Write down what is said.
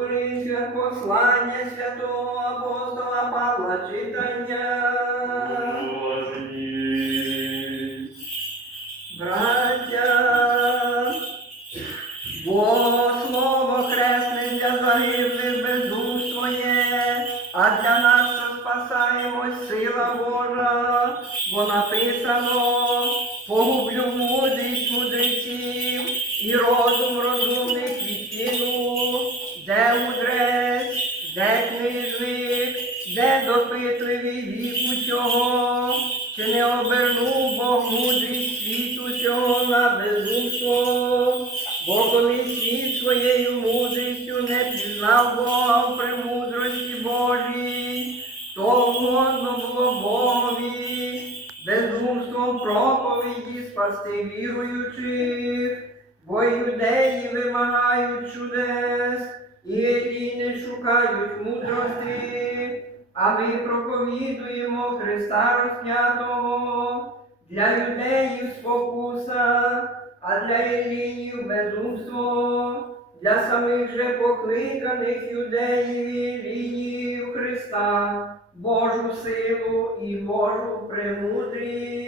Коринфян послання святого апостола Павла читання. Браття, бо слово хресне для загиблих бездумство є, а для нас, що спасаємось, сила Божа, бо написано, погублю мудрість мудреців і розум відкину, де мудрець, де книжник, де допитливий віку цього, чи не обернув Бог мудрість світу цього на безумство, бо коли світ своєю мудрістю не пізнав Бога в премудрості Божій, то угодно було Богові безумством проповіді спасти віруючих, бо юдеї вимагають чудес, шукають мудрості, а ми проповідуємо Христа розп'ятого, для юдеїв спокуса, а для елінів безумство, для самих же покликаних юдеїв і Христа, Божу силу і Божу премудрість.